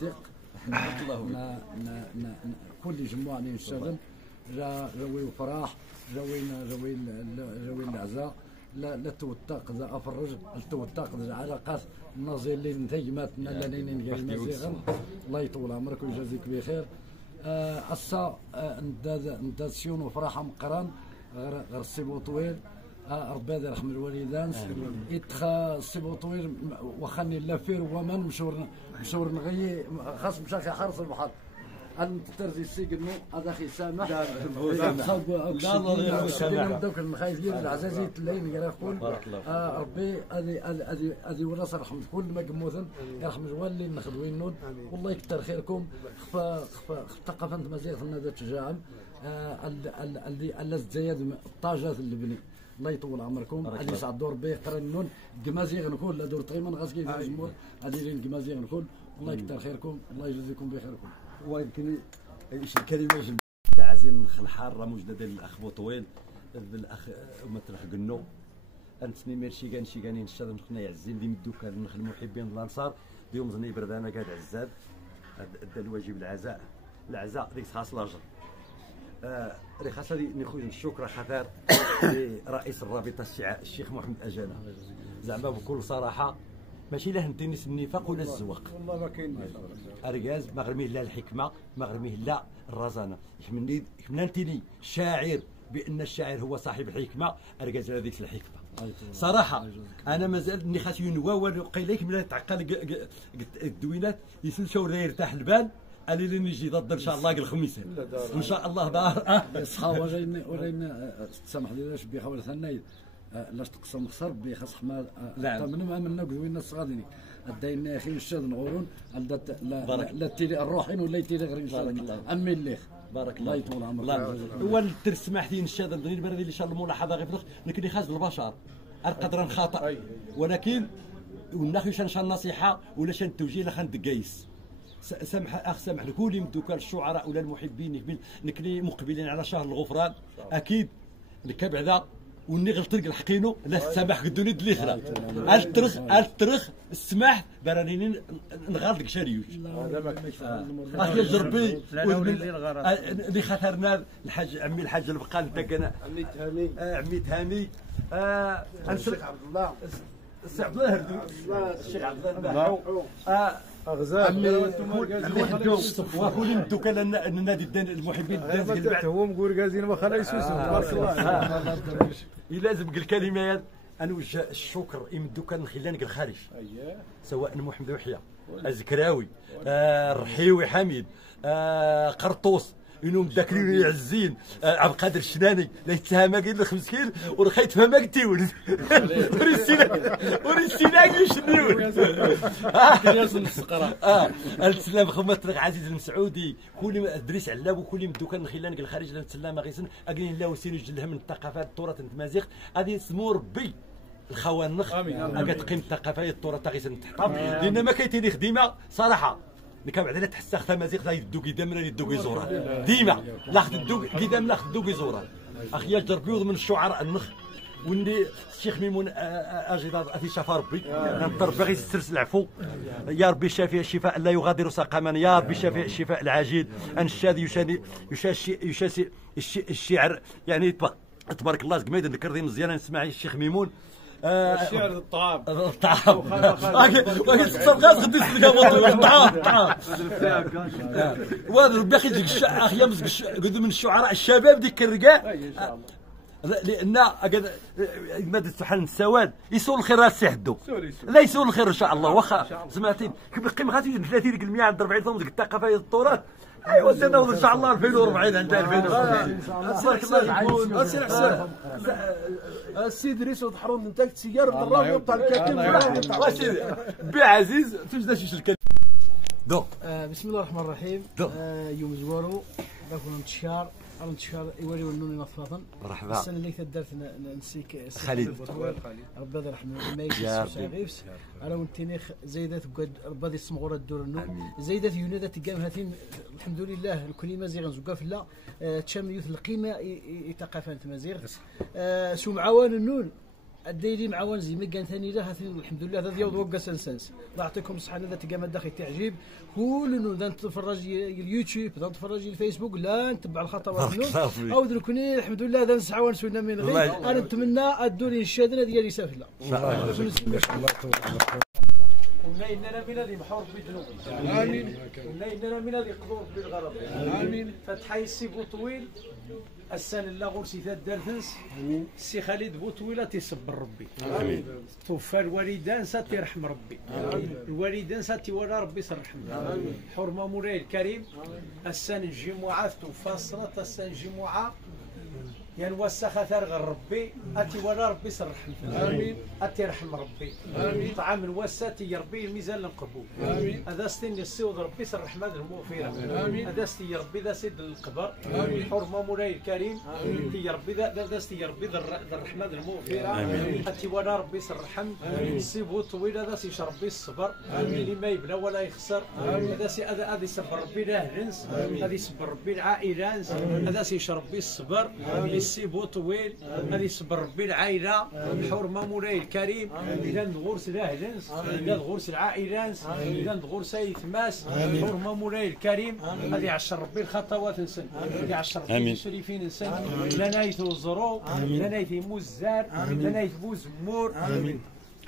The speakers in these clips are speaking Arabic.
ثق كل جمعة نشتغل جوي الفرح جوي العزاء لا توثق ذا افرج التوثق ذا علاقات الناظر اللي نتيمات لانين قال مزيغا الله يطول عمرك ويجازيك بخير. أسا نداد سيون وفرحة مقران غير السيبو طويل ربي هذا يرحم الوالدان يتخا السيبو طويل وخاني لافير ومن مشور نغي خاص مشاكل حرس البحر الترزي السجن هذا اخي سامح لا دوك المخايفين العزازي اللين قال يقول ربي هذه وراس رحم كل ما قموثن يرحم الوالي نخدوين النود والله يكثر خيركم خفا ثقافه مزيغ هذا تشجاعا اللي زايد الطاجات اللي بني الله يطول عمركم اللي يسعد دور بيه قرنون قمازيغ نقول لا دور طيمن غاسكي الجمهور هذه قمازيغ نقول الله يكثر خيركم الله يجزيكم بخيركم. ويمكن الكلمه تعزين الحاره موجوده ديال الاخ بوطويل بالاخ مثل قنو انتني ميرشي كان شي كانين الشاذ نخنا يعزين ديما الدوكا النخل المحبين الانصار ديوم زني بردانه قاعد عزاب دا الواجب العزاء ديك خاص لاجر ري خاصه نخوي الشكر خطير لرئيس الرابطه الشيخ محمد اجانا زعما بكل صراحه ماشي لا هنتنس النفاق ولا الزواق والله ما كاين اركاز ما غرميه لا الحكمه ما غرميه لا الرزانه يحملني شاعر بان الشاعر هو صاحب الحكمه اركاز هذيك الحكمه صراحه انا مازال اني خاص ينواول قيليك من تعقل الدوينات يسلشوا يرتاح البال قال لي نجي ضد ان شاء الله الخميس ان شاء الله دار صحاب ورينا تسامح لي لاش بخاول ثنايد لاش تقسم خسر بخاص حمال من قدوينا الصغادني الدين يا اخي الشاد نغورون لا تيلي الروحين ولا تيلي غير ان شاء الله امي الليخ بارك الله يطول عمرك. هو الترسمح ديال الشاد البني البلدي اللي شاء الملاحظه غير لكن خاز البشر القدر خطا ولكن وناخذ شان النصيحه ولا شان التوجيه لا خندقايس سامح سامح لكل دوكا الشعراء ولا المحبين نكلي مقبلين على شهر الغفران اكيد نكا بعدا وني غلطت الحقينو لا السماح قدوني دليخرا الترخ السماح برانين نغلط كشاريوش اخي جربي اللي خاطرنا الحاج عمي الحاج البقال انت كان عمي تهاني الشيخ عبد الله الشيخ عبد الله اغزال وكل مدوك النادي المحبين هو مقول كازين واخا لا يسوسوا تبارك الله. لازم الكلمات انوجه الشكر يمدوك نخلانك الخارج سواء محمد وحيه الزكراوي الرحيوي حميد قرطوس انهم ذاكرين يعزين عبد القادر الشناني لا يتهم قال له 5 كيل ورخيت فما قلتي ولد ورسينا يشنيون ياسن السقره السلام خمت عزيز المسعودي كل ادريس علاب وكل مدوك نخلانك الخارج السلام غيسن اقلين الله وسينو جلها من الثقافات التراث التمازيغ غادي سمو ربي الخوانخ اكا تقيم الثقافه التراث غيسن تحطم لان ما كايتيني خديمه صراحه نكا بعدا تحس ثمازيغ لا يدو قدام ولا يدو يزورها ديما لاخذ الدو قدام لاخذ الدو يزورها اخي جربيوض من الشعراء النخ واللي الشيخ ميمون اجداد اثي شفا ربي نضرب باغي يسترس العفو يا ربي شافي الشفاء لا يغادر سقما يا ربي شافي الشفاء العاجل ان الشاذ يشاسي الشعر يعني تبارك الله زكميد نكردي مزيان نسمع الشيخ ميمون الشعر الطعام وقلت تصرف غدي الطعام وهذا ربي يخليك اخي يمسك قد من الشعراء الشباب ديك الرقاع لان ماده سبحان السواد يسول الخير السحدو لا يسول الخير ان شاء الله واخا سمعتي كيما غادي 30% عند 40 ثمن الثقافه التراث ايوا سنوض ان شاء الله 2040 عند 2040 تبارك الله يكون السي حسين السيد ريس وضحرون انت سياره بالراجل وطلع الكاكين واسيدي بي عزيز توجد شي شركه بسم الله الرحمن الرحيم يوم زوارو باكون انتشار يولي ونوني مفرطا مرحبا السنه اللي درت نسيك خالد ربي يرحمه ما يجلس انا وانتني زيدات ربي يسمغور الدور النو زيدات يونادات تقام هاتين الحمد لله الكلمه زي غنزقا في الله تشام يوث القيمه ثقافه مزيغ سو معاون النون الديري معاون زي ما كان ثاني لا الحمد لله هذا ديال وقا سنسنس الله يعطيكم الصحه هذا تلقى ما داخل تعجيب كل ذا نتفرج اليوتيوب ذا نتفرج الفيسبوك لا نتبع الخطوات او دركني الحمد لله هذا نسعى ونسونا من غير انا نتمنى الدنيا الشادنه ديالي سافله قلنا اننا من هذه محور بذنوب امين قلنا اننا من هذه قدور بالغرض امين فتحي السي بوطويل السنه لا غرسي ثاد دارتنس السي خالد بوطويله تيصبر ربي امين توفى الوالدان ساتيرحم ربي الوالدان ساتيورى ربي يرحم حرمه مولاي الكريم السنه الجمعه توفى الصلاه السنه الجمعه ينوسخ ثرغ ربي اتي ولا ربي يرحم امين اتي رحم ربي امين طعام الوساتي يا ربي الميزان القبول امين هذا ستني السيود ربي يرحم هذا المغفره امين هذا ستي يا ربي ذا سيد القبر امين حرمه مولاي الكريم امين يا ربي ذا ستي يا ربي ذا الرحمه المغفره امين اتي ولا ربي يرحم سيبو طويل هذا سي ربي الصبر امين ما يبلى ولا يخسر هذا سي هذا يصبر ربي لاهلنس هذا يصبر ربي العائلانس هذا سي ربي الصبر السيبو طويل هذه يصبر ربي العائله الحرمه مولاي الكريم اذا نغورس لاهلنس اذا نغورس العائلانس اذا نغورس يثماس الحرمه مولاي الكريم هذه عشر ربي الخطوات نسن هذه عشر ربي المسرفين نسن لا نايث الزرو لا نايث موزار لا نايث بوزمور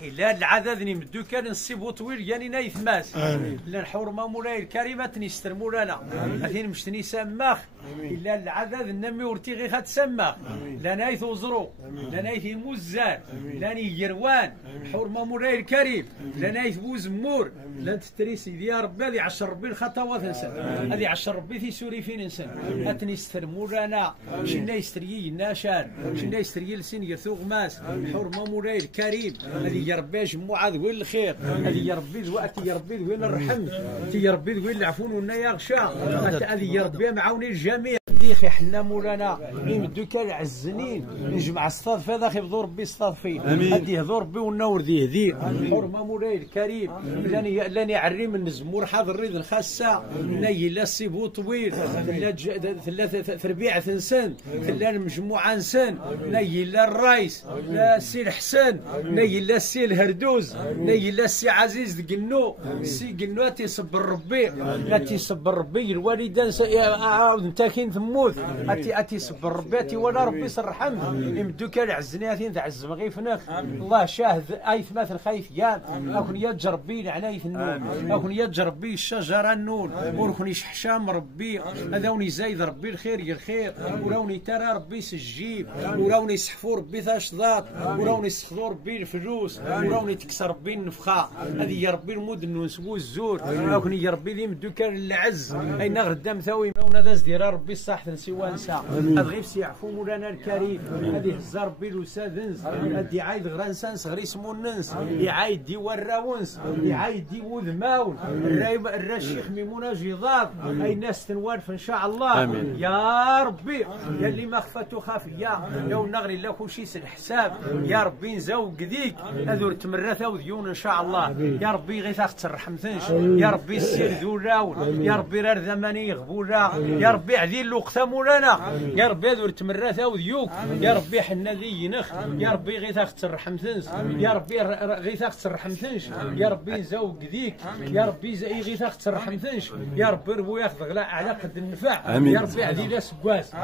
إلا العدد نمدو كان نصيبو طويل يعني نايث ماس إلا الحرمة مولاي الكريمة تنسترمو لنا أثين مشتني سماخ إلا العدد نمي ورتيغي خد سماخ لا نايث وزرو لا نايث موزان لا نيروان الحرمة مولاي الكريم لا نايث بوزمور لا تتريسي يا ربي هذه 10 ربي الخطوات نسن هذه 10 ربي في سوري فين نسن أتنسترمو لنا شنا يستريي الناشان شنا يستريي لسين يثوغ ماس الحرمة مولاي الكريم هذه يا ربي جمعة ذوين الخير هذه يا ربي ذواتي يا ربي ذوين الرحم يا ربي ذوين العفون ونا يغشى هذه يا ربي معاوني الجميع ديخي حنا مولانا يمدو كان عزنين نجمع الصاد في هذا خيبضو ربي الصاد فيه هذه يهضو ربي والنور ذي هذي حرمه مولاي الكريم لاني عري من الزمور حاضر الريد الخاصه ناي لا سيبو طويل ثلاثه ربيع ثنسن ثلاثه المجموعه نسن ناي لا الرايس لا السي الحسن ناي لا السي الهردوز ناي لا السي عزيز قنو السي قنو تيصبر ربي تيصبر ربي الوالدان عاود انت كاين ثموت اتي صبر ربي اتي ولا ربي يرحم يمدو كان عزني اثين تعزم غيف نخ الله شاهد اي ثماث الخيف يان اكون يجرب بي عنايث النون اكون يجرب بي الشجره النون وركني شحشام ربي هذاوني زايد ربي الخير يا الخير وراوني ترى ربي سجيب وراوني يسحفوا ربي ثاشضات وراوني يسخذوا ربي الفلوس وراوني تكسر ربي النفخه هذه يا ربي المود نسبو الزور اكون يا ربي ذي مدو كان العز اين غردام ثاوي مونا داز ديال ربي الصح سوى نساء هذا غير سيعفو مولانا الكريم هذه هزار بي الوسادنس هذه عايد غرانسان صغري سمو الناس يعايد دي وراونس يعايد دي وذماون الشيخ ميمونه جيضاض اي ناس تنوالف ان شاء الله آمين. يا ربي يا اللي ما خفاتو خافيه يا نغري لا كل شيء الحساب يا ربي نزوق ذيك هذو تمرثا وذيون ان شاء الله يا ربي غير تاخذ ترحمتنش يا ربي السير ذو راون يا ربي راه ذماني غبولا يا ربي عذير لقطه مولانا يا ربي هذو تمرثا وذيوك يا ربي حنا ذي ينخ يا ربي غير تاخذ ترحمتنش يا ربي غير تاخذ ترحمتنش يا ربي نزوق ذيك يا ربي غير تاخذ ترحمتنش يا ربي ربو ياخذ غلا على قد النفع يا ربي عذير لا سكواس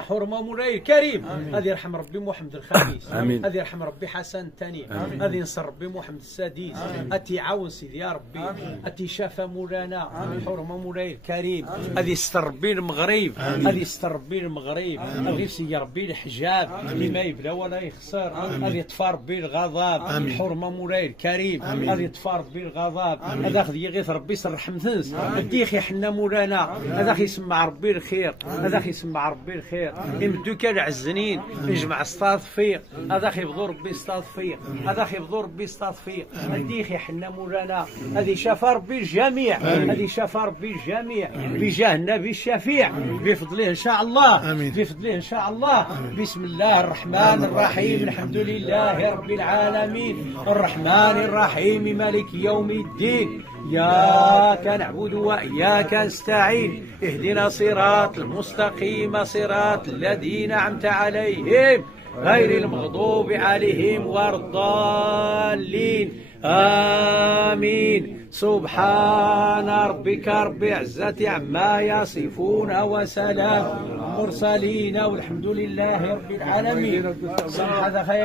حرمه مولاي الكريم هذه يرحم ربي محمد الخامس هذه يرحم ربي حسن الثاني هذه ينصر ربي محمد السادس اتي عاون سيدي يا ربي اتي شافى مولانا حرمه مولاي الكريم هذه يستر ربي المغرب هذه يستر ربي المغرب هذه يا ربي الحجاب اللي ما يبلى ولا يخسر هذه يطفى ربي الغضب حرمه مولاي الكريم هذه يطفى ربي الغضب هذا خذ يغيث ربي سرحمتنس ديخي حنا مولانا هذا يسمع ربي الخير هذا يسمع ربي الخير يمدو كان عزنين يجمع سطاد فيق هذا خيبضو ربي سطاد فيق هذا خيبضو ربي سطاد فيق هذه حنا مولانا هذه شافى ربي الجميع هذه شافى ربي الجميع بجاه النبي الشفيع بفضله ان شاء الله بفضله ان شاء الله بسم الله الرحمن الرحيم الحمد لله رب العالمين الرحمن الرحيم مالك يوم الدين إياك نعبد وإياك نستعين اهدنا صراط المستقيم صراط الذين أنعمت عليهم غير المغضوب عليهم ولا الضالين آمين. سبحان ربك رب العزة عما يصفون وسلام المرسلين والحمد لله رب العالمين. صباح الخير.